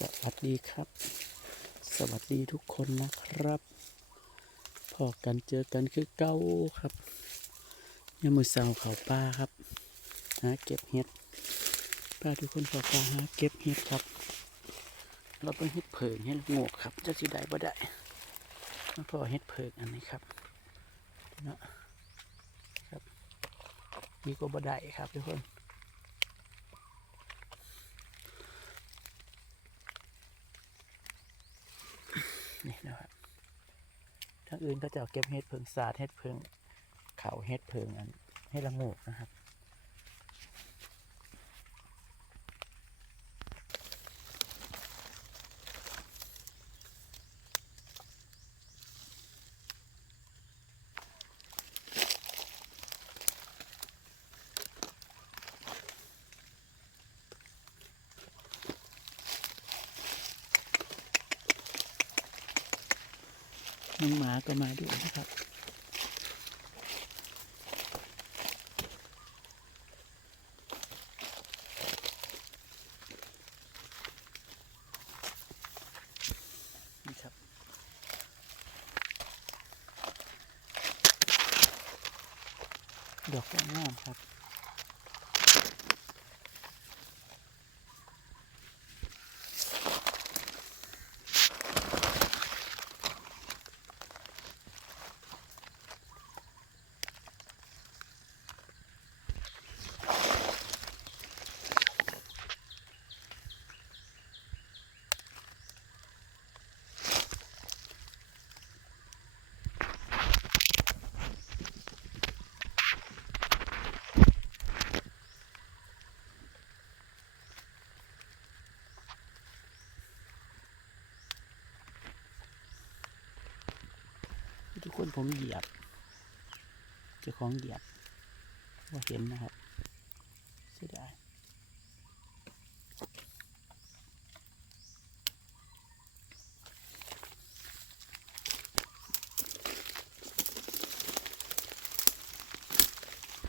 สวัสดีครับ สวัสดีทุกคนนะครับ พอกันเจอกันคือเก้าครับยามือเสาเขาป้าครับหาเก็บเห็ดป้าทุกคนพอกันหาเก็บเห็ดครับ เราเป็นเห็ดเผิงเห็ดงวกครับจะสิได้บ่ได้มาพอเห็ดเผิงอันนี้ครับเนาะครับมีก็บ่ได้ครับทุกคนนะครับ ทางอื่นก็จะเก็บเห็ดเพิงสาดเห็ดเพิงเขาเห็ดเพิงอันให้ละงกนะครับ น้องหมาก็มาด้วยนะครับนี่ครับดอกก็งามครับ คนผมเหยียบเจ้าของเหยียบว่าเห็นนะครับ